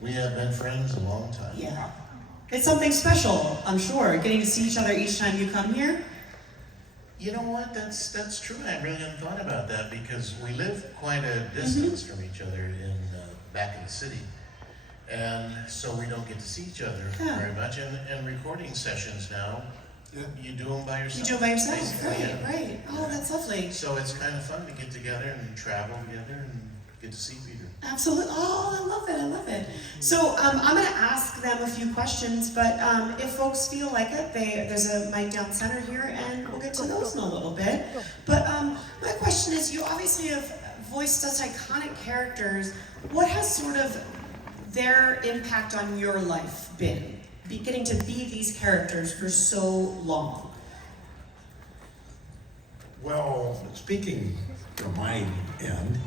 We have been friends a long time. Yeah. It's something special, I'm sure, getting to see each other each time you come here. You know what? That's true. I really hadn't thought about that because we live quite a distance from each other in back in the city, and so we don't get to see each other very much. And recording sessions now, you do them by yourself. You do it by yourself, basically, right? Right. Oh, that's lovely. So it's kind of fun to get together and travel together and get to see Peter. Absolutely. Oh, I love it. I love it. So I'm going to ask them a few questions, but if folks feel like it, there's a mic down center here, and we'll get to those in a little bit. But my question is, you obviously have voiced such iconic characters. What has sort of their impact on your life been? Getting to be these characters for so long. Well, speaking from my end,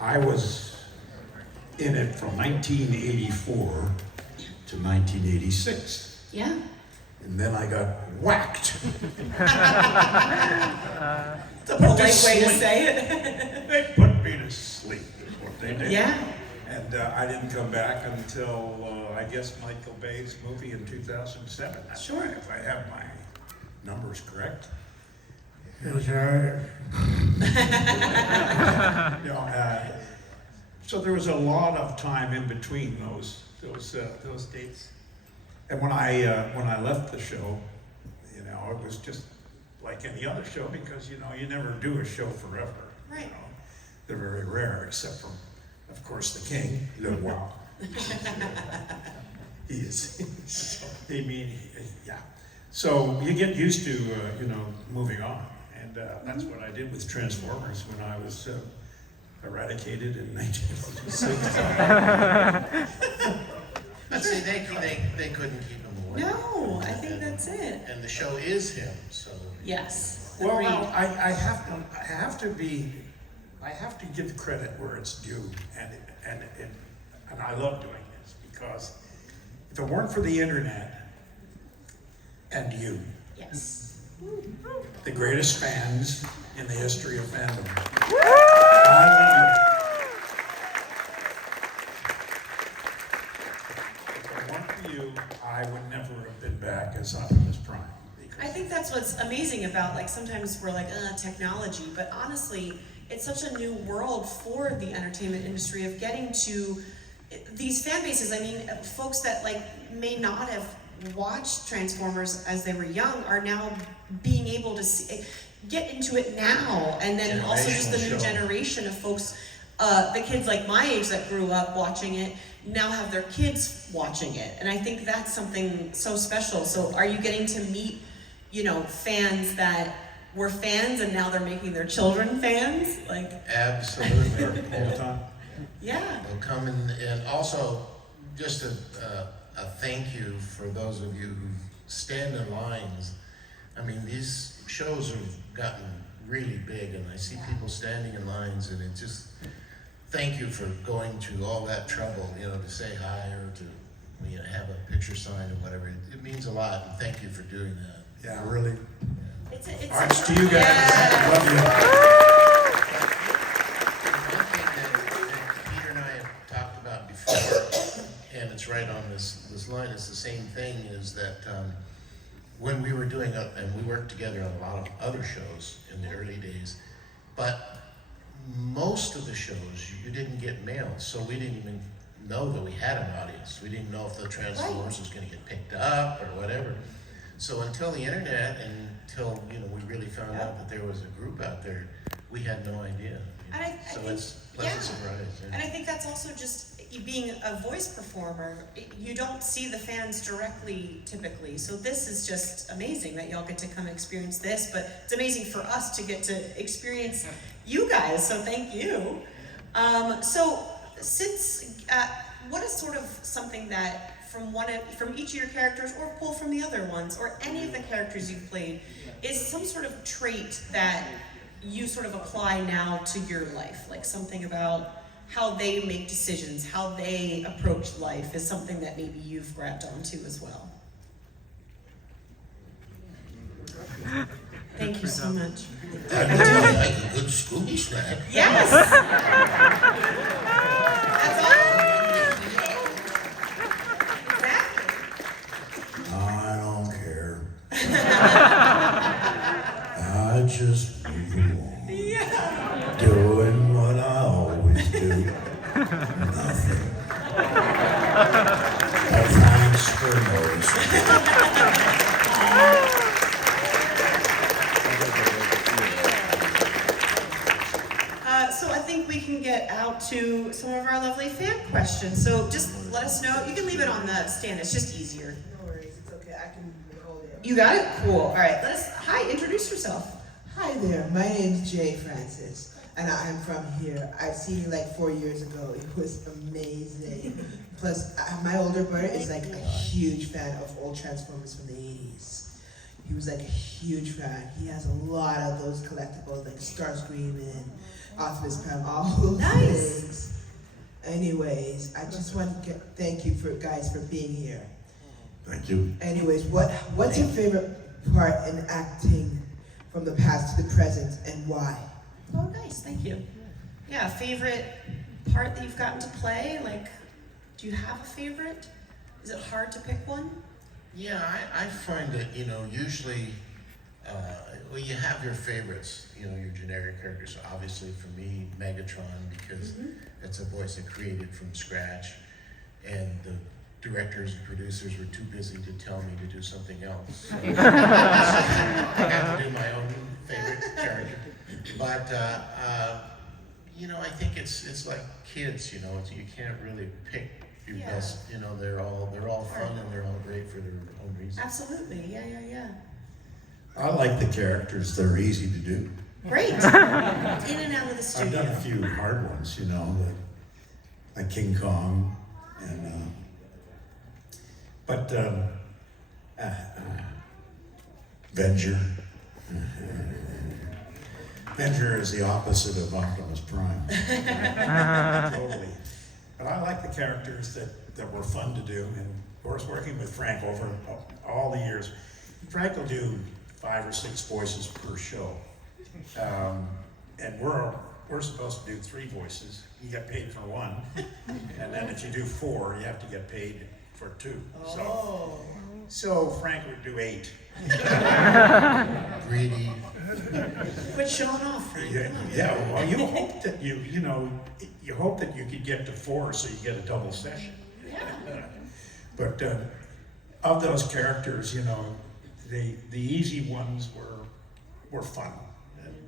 I was in it from 1984 to 1986. Yeah. And then I got whacked. It's a polite way to say it. They put me to sleep, is what they did. Yeah. And I didn't come back until, I guess, Michael Bay's movie in 2007. Sure. If I have my numbers correct. So there was a lot of time in between those dates. And when I left the show, it was just like any other show because you never do a show forever. Right. They're very rare, except for, of course, the king. Wow. He is. Yeah. So you get used to moving on. And that's what I did with Transformers when I was eradicated in 1946. But see, they couldn't keep him away. No, I think that's it. And the show is him, so. Yes. Well, Agreed. I have to give credit where it's due, and I love doing this because if it weren't for the internet and you, Yes. the greatest fans in the history of fandom, if it weren't for you, I would never have been back as Optimus Prime. I think that's what's amazing about, sometimes we're like, technology, but honestly, it's such a new world for the entertainment industry of getting to these fan bases. I mean, folks that may not have watched Transformers as they were young are now being able to get into it now, and then also just the new generation of folks, the kids like my age that grew up watching it, now have their kids watching it, and I think that's something so special. So are you getting to meet fans that were fans and now they're making their children fans? Absolutely. All the time. Yeah. They'll come and also just a thank you for those of you who stand in lines. I mean, these shows have gotten really big, and I see people standing in lines, and it just, thank you for going to all that trouble, to say hi or to have a picture signed or whatever. It means a lot, and thank you for doing that. Yeah, really. It's Hearts to you guys. Yeah. Love you. One thing that Peter and I have talked about before, and it's right on this line, it's the same thing, is that when we were doing and we worked together on a lot of other shows in the early days, but most of the shows you didn't get mail, so we didn't even know that we had an audience. We didn't know if the Transformers was going to get picked up or whatever. So until the internet and until we really found out that there was a group out there, we had no idea. And I So think, it's a pleasant surprise. Yeah. And I think that's also just being a voice performer. You don't see the fans directly typically, so this is just amazing that y'all get to come experience this. But it's amazing for us to get to experience you guys. So thank you. So since what is sort of something that from each of your characters, or pull from the other ones, or any of the characters you've played, is some sort of trait that you sort of apply now to your life, like something about how they make decisions, how they approach life, is something that maybe you've grabbed onto as well. Thank you so much. I can tell you like a good Scooby snack. Yes! That's all. Nothing. A fine spur nose. So I think we can get out to some of our lovely fan questions. So just let us know. You can leave it on the stand. It's just easier. No worries, it's okay. I can hold it. You got it? Cool. All right. Hi, introduce yourself. Hi there, my name's Jay Francis, and I'm from here. I've seen you like 4 years ago. It was amazing. Plus, my older brother is like a huge fan of old Transformers from the 80s. He was like a huge fan. He has a lot of those collectibles like Starscream and Optimus Prime, all those Nice. things. Anyways, I just want to thank you guys for being here. Thank you. Anyways, what's your favorite part in acting from the past to the present, and why? Oh, nice. Thank you. Yeah, favorite part that you've gotten to play? Like, do you have a favorite? Is it hard to pick one? Yeah, I find that, usually, well, you have your favorites, your generic characters. Obviously, for me, Megatron, because it's a voice I created from scratch, and the directors and producers were too busy to tell me to do something else. So I got to do my own favorite character. But, I think it's like kids, you can't really pick your Yeah. best, they're all fun and they're all great for their own reasons. Absolutely. Yeah. I like the characters. They're easy to do. Great. In and out of the I've studio. done a few hard ones, like King Kong, and Venger. Venger is the opposite of Optimus Prime. Totally. But I like the characters that were fun to do, and of course, working with Frank over all the years. Frank will do 5 or 6 voices per show. And we're supposed to do 3 voices. You get paid for 1. And then if you do 4, you have to get paid for 2. So Frank would do 8. Greedy. Quit showing off, Frank. Yeah, Come on. yeah, well, you hope that you hope that you could get to 4 so you get a double session. Yeah. But of those characters, the easy ones were fun.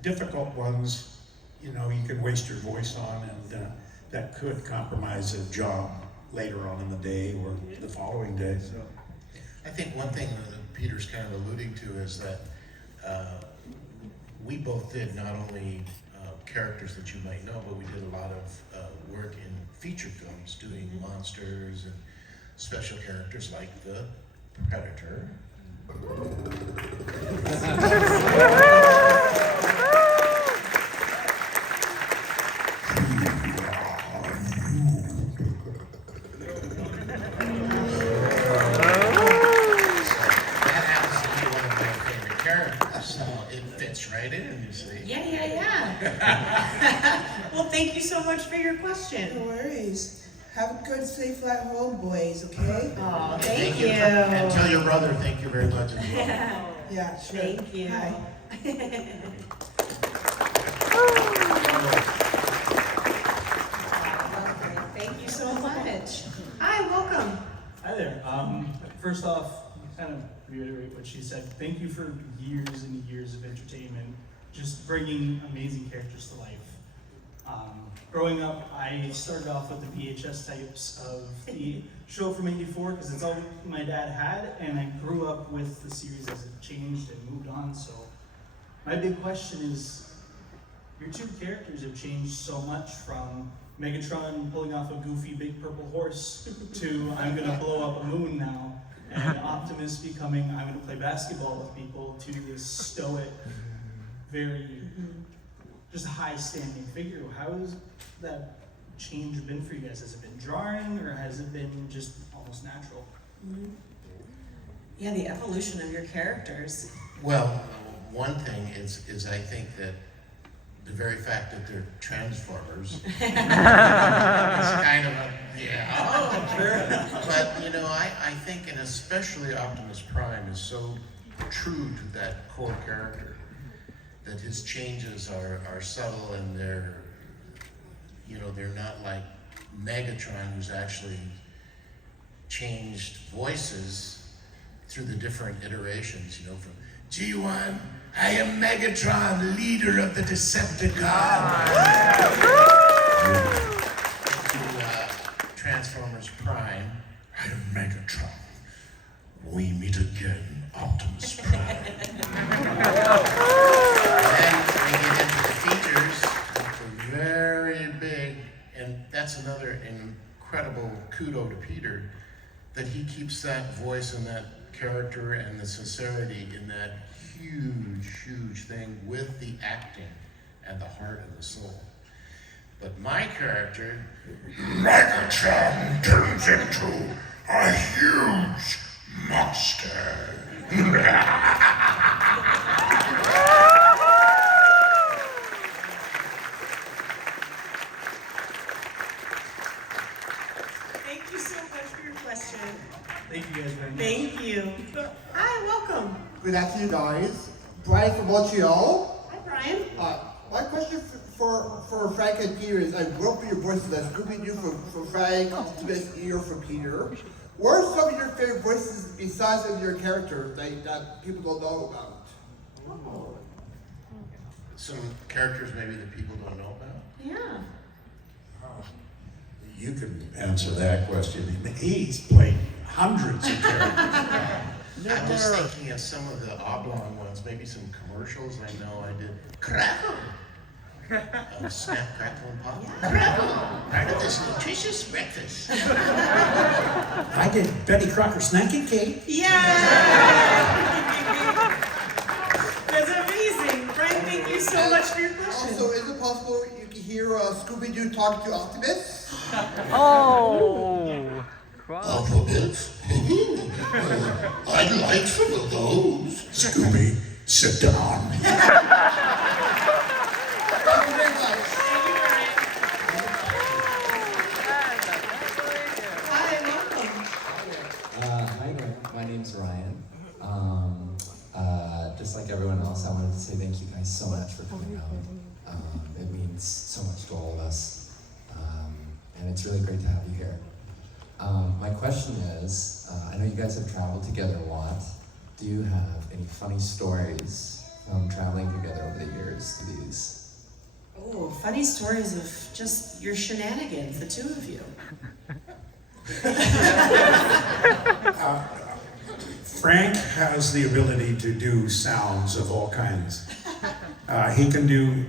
Difficult ones, you can waste your voice on, and that could compromise a job later on in the day or the following day. So I think one thing that Peter's kind of alluding to is that we both did not only characters that you might know, but we did a lot of work in feature films, doing monsters and special characters like the Predator. That happens to be one of my favorite characters, so it fits right in, you see. Yeah. Well, thank you so much for your No question. worries. Have a good safe flight home, boys, okay? Oh, thank you. And tell your brother thank you very much as well. Yeah, sure. Thank you. Hi. Thank you so much. Hi, welcome. Hi there. First off, kind of reiterate what she said. Thank you for years and years of entertainment, just bringing amazing characters to life. Growing up, I started off with the VHS types of the show from '84 because it's all my dad had, and I grew up with the series as it changed and moved on. So my big question is, your 2 characters have changed so much from Megatron pulling off a goofy big purple horse to I'm gonna blow up a moon now, and Optimus becoming I'm gonna play basketball with people to this stoic, very just high standing figure. How has that change been for you guys? Has it been jarring or has it been just almost natural? Yeah, the evolution of your characters. Well, one thing is I think that the very fact that they're Transformers is kind of a, But, I think, and especially Optimus Prime is so true to that core character that his changes are subtle and they're not like Megatron, who's actually changed voices through the different iterations, you know, from G1, I am Megatron, leader of the Decepticons. To Transformers Prime, I am Megatron. We meet again, Optimus Prime. And then we get into the features, which are very big, and that's another incredible kudo to Peter, that he keeps that voice and that character and the sincerity in that huge thing with the acting and the heart and the soul. But my character, Megatron, turns into a huge monster. Thank you so much for your question. Thank you guys very much. Thank you. Hi, welcome. Good afternoon, guys. Brian from Montreal. Hi, Brian. My question for Frank and Peter is, I grew up with your voices as Scooby-Doo for Frank, Optimus Ear for Peter. What are some of your favorite voices besides of your character that people don't know about? Some characters maybe that people don't know about. Yeah. You can answer that question. He's played hundreds of characters. I'm just thinking of some of the oblong ones, maybe some commercials. I know I did Crackle. Snap, Crackle, and Pop. Crackle, part of this nutritious breakfast. I did Betty Crocker snacking cake. Yeah! That's amazing. Brian, thank you so much for your question. Also, is it possible you can hear Scooby-Doo talk to Optimus? Oh! Alphabet? I'd like some of those. Scooby, sit down. Thank you very much. Hi, welcome. Hi there, my name's Ryan. Just like everyone else, I wanted to say thank you guys so much for coming out. It means so much to all of us, and it's really great to have you here. My question is, I know you guys have traveled together a lot. Do you have any funny stories from traveling together over the years to these? Oh, funny stories of just your shenanigans, the two of you. Frank has the ability to do sounds of all kinds. He can do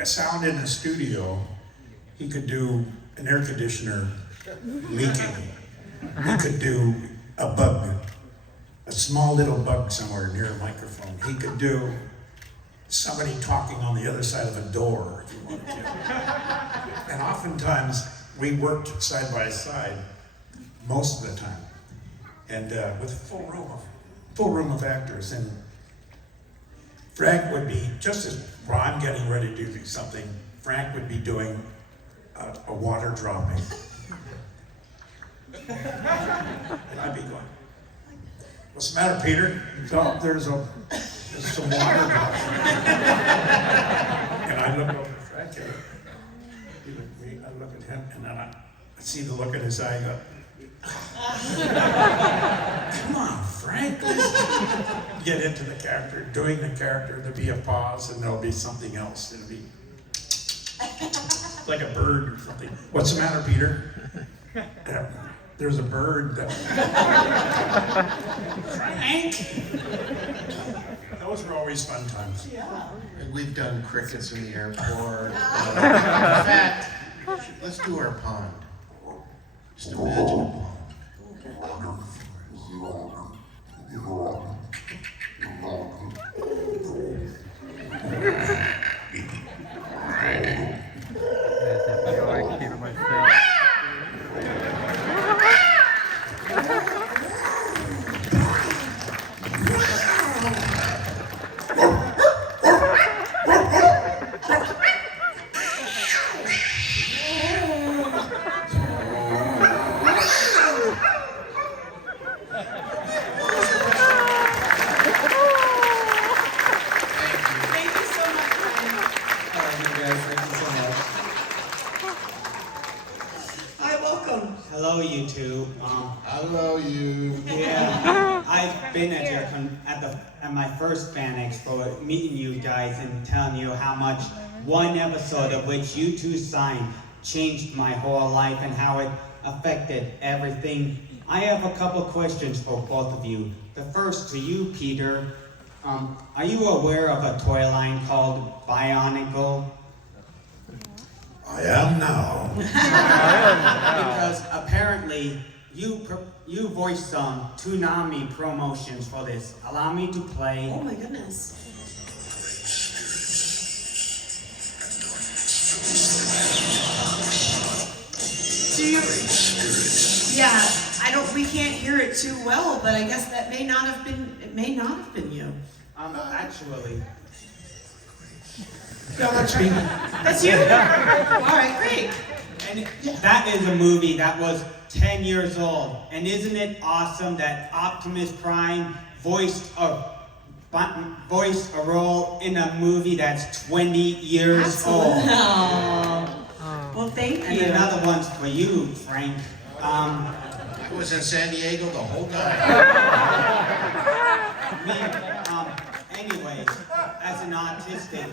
a sound in the studio. He could do an air conditioner leaking. He could do a bug, a small little bug somewhere near a microphone. He could do somebody talking on the other side of a door, if you wanted to. And oftentimes, we worked side by side most of the time. And with a full room of actors. And Frank would be, just as I'm getting ready to do something, Frank would be doing a water dropping. And I'd be going, what's the matter, Peter? Oh, there's some water dropping. And I look over at Frank, and he looked at me, I look at him, and then I see the look in his eye, I go, come on, Frank, let's get into the character, doing the character, there'll be a pause and there'll be something else. It'll be like a bird or something. What's the matter, Peter? There's a bird that... Frank! Those were always fun times. Yeah. And we've done crickets in the airport. In fact, let's do our pond. Just imagine a pond. I keep myself. Thank you so much for Hello, you two. Hello, you. Yeah, I've been at my first Fan Expo, meeting you guys and telling you how much one episode of which you two signed changed my whole life and how it affected everything. I have a couple questions for both of you. The first to you, Peter. Are you aware of a toy line called Bionicle? I am now. Because apparently you voiced some Toonami promotions for this. Allow me to play. Oh my goodness. Do you? Yeah, we can't hear it too well, but I guess that may not have been you. Actually. Yeah, that's me. That's you? All right, great. And that is a movie that was 10 years old. And isn't it awesome that Optimus Prime voiced a role in a movie that's 20 years old? Well, thank you. And another one's for you, Frank. I was in San Diego the whole time. Anyways, as an autistic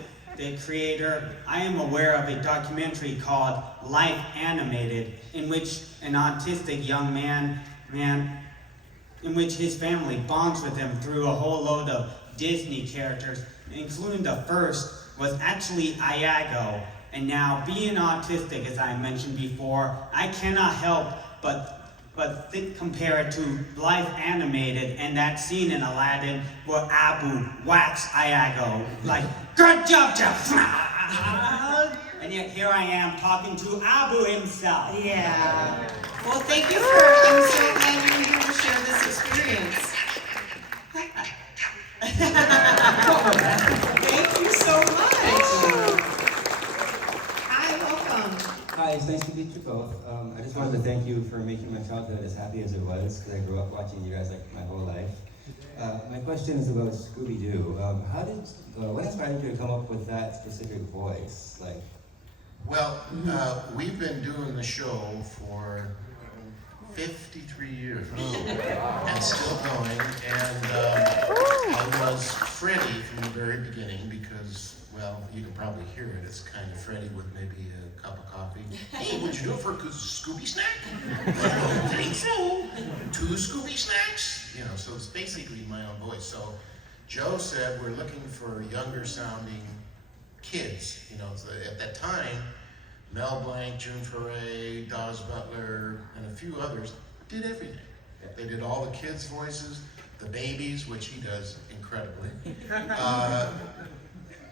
creator, I am aware of a documentary called Life Animated, in which an autistic young man, in which his family bonds with him through a whole load of Disney characters, including the first was actually Iago. And now, being autistic, as I mentioned before, I cannot help but compare it to Life Animated and that scene in Aladdin where Abu whacks Iago like, good job, Jeff! And yet here I am talking to Abu himself. Yeah. Well, thank you I'm so glad you were here to share this experience. Thank you so much. Hi, welcome. Hi, it's nice to meet you both. I just wanted to thank you for making my childhood as happy as it was, because I grew up watching you guys like my whole life. My question is about Scooby-Doo. What inspired you to come up with that specific voice? Well, we've been doing the show for 53 years and still going. And I was Freddy from the very beginning because, well, you can probably hear it. It's kind of Freddy with maybe a cup of coffee. Hey, would you do it for a Scooby snack? I don't think so. 2 Scooby snacks? You know, so it's basically my own voice. So Joe said we're looking for younger sounding kids. You know, so at that time, Mel Blanc, June Foray, Dawes Butler, and a few others did everything. They did all the kids' voices, the babies, which he does incredibly,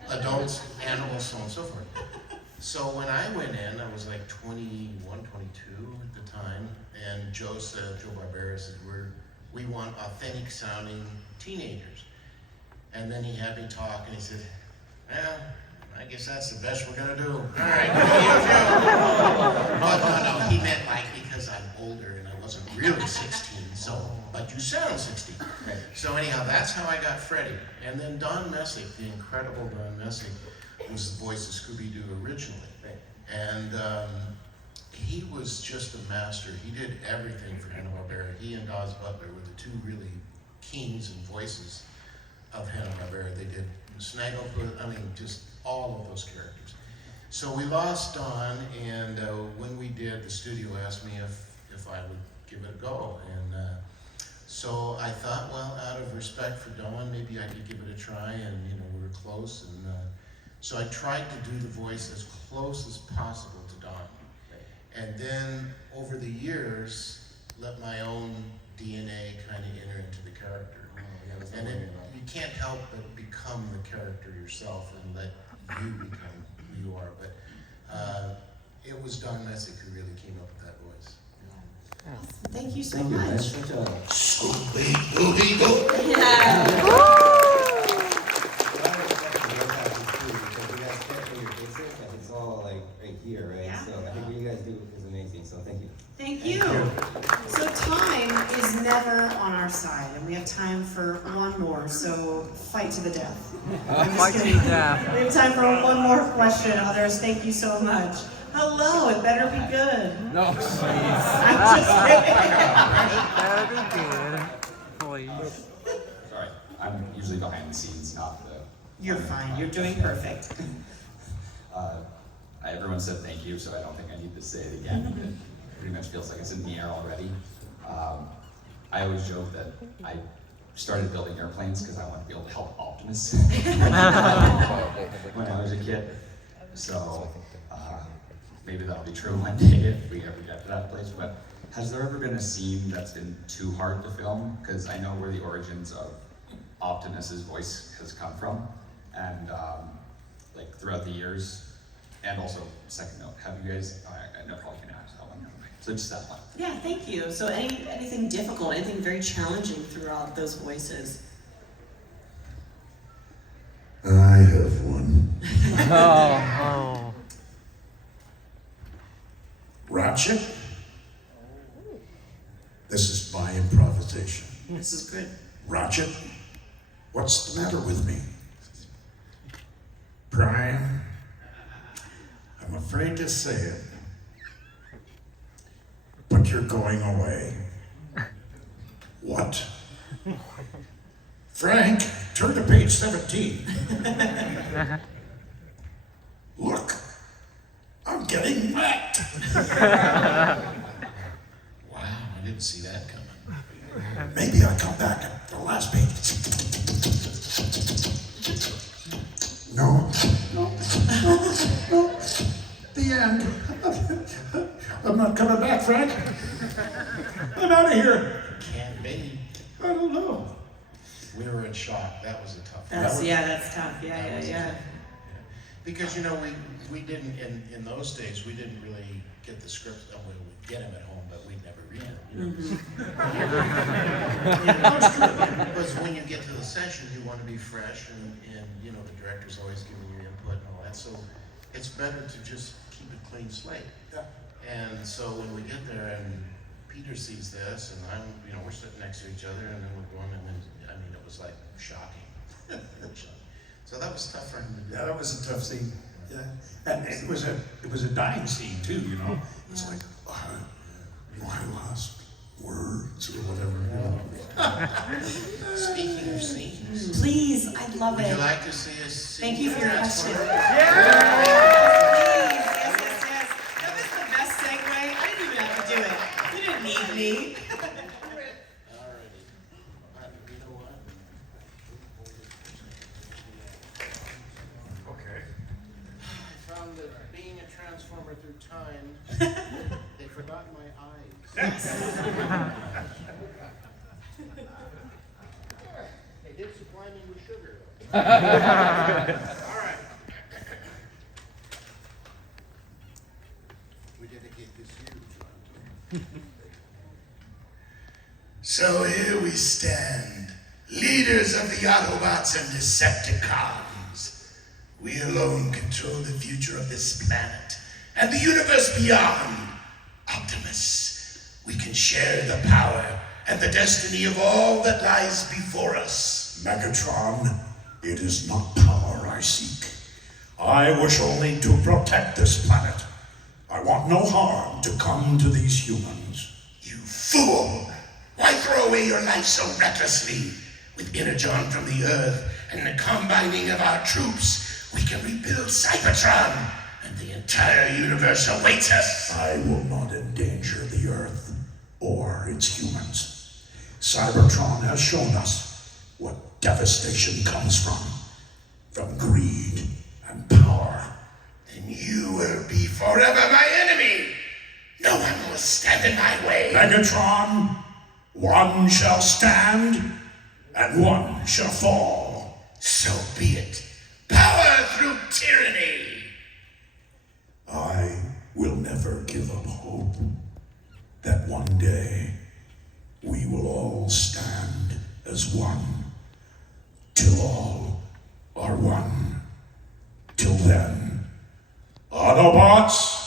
adults, animals, so on and so forth. So when I went in, I was like 21, 22 at the time, and Joe Barbera said, we want authentic sounding teenagers. And then he had me talk, and he said, well, I guess that's the best we're gonna do. All right, but no, he meant because I'm older and I wasn't really 16, but you sound 16. So anyhow, that's how I got Freddy. And then Don Messick, the incredible Don Messick, was the voice of Scooby-Doo originally. And he was just a master. He did everything for Hanna-Barbera. He and Dawes Butler were the 2 really kings and voices of Hanna-Barbera. They did Snagglefoot, just all of those characters. So we lost Don, and when we did, the studio asked me if I would give it a go. And so I thought, well, out of respect for Don, maybe I could give it a try, and we were close. And so I tried to do the voice as close as possible to Don. And then over the years, let my own DNA kind of enter into the character. And you can't help but become the character yourself and let you become who you are. But it was Don Messick who really came up with that voice. Awesome. Thank you so Thank you. much. That's such a... Scooby-Doo. Yeah. It's all right here, right? Yeah. So I think what you guys do is amazing, so thank you. Thank you. So time is never on our side, and we have time for one more, so fight to the death. I'm just Fight to kidding. the death. We have time for one more question. Others, thank you so much. Hello, it better be good. No. I'm just kidding. That'd be good. Please. Sorry, I'm usually behind the scenes, not the. You're fine, you're doing perfect. Everyone said thank you, so I don't think I need to say it again. It pretty much feels like it's in the air already. I always joke that I started building airplanes because I want to be able to help Optimus when I was a kid. So maybe that'll be true one day if we ever get to that place. But has there ever been a scene that's been too hard to film? Because I know where the origins of Optimus's voice has come from, and like throughout the years. And also, second note, have you guys? I know probably can ask that one. So just that one. Yeah, thank you. So anything difficult, anything very challenging throughout those voices? I have one. Oh. Ratchet? This is my improvisation. This is good. Ratchet, what's the matter with me? Prime, I'm afraid to say it, but you're going away. What? Frank, turn to page 17. Look, I'm getting wrecked. Wow, I didn't see that coming. Maybe I'll come back at the last page. No. The end. I'm not coming back, Frank. I'm out of here. Can't be. I don't know. We were in shock. That was a tough one. That's tough. Yeah. Because, you know, we didn't, in those days, we didn't really get the script. Oh, we would get them at home, but we'd never read them. You know? That's true. Because when you get to the session, you want to be fresh, and you know, the director's always giving you input and all that. So it's better to just keep a clean slate. Yeah. And so when we get there, and Peter sees this, and we're sitting next to each other, and then we're going, and then, I mean, it was like shocking. So that was tough for him to do. Yeah, that was a tough scene. Yeah, and it was a dying scene too. You know, it's like my last words or whatever. You know. Speaking of scenes, Please, I'd love would it. you like to see us sing? Thank you for your question. Transformer? Yes. That was the best segue. I didn't even have to do it. You didn't need me. Alrighty. You know what? Okay. I found that being a transformer through time, they forgot my eyes. They did supply me with sugar, though. All right. We dedicate this here to John. So here we stand, leaders of the Autobots and Decepticons. We alone control the future of this planet and the universe beyond. Optimus, we can share the power and the destiny of all that lies before us. Megatron, it is not power I seek. I wish only to protect this planet. I want no harm to come to these humans. You fool! Why throw away your life so recklessly? With Energon from the Earth and the combining of our troops, we can rebuild Cybertron, and the entire universe awaits us. I will not endanger the Earth or its humans. Cybertron has shown us what devastation comes from greed and power. Then you will be forever my enemy. No one will stand in my way. Megatron, one shall stand, and one shall fall. So be it. Power through tyranny. I will never give up hope that one day we will all stand as one, till all are one. Till then, Autobots,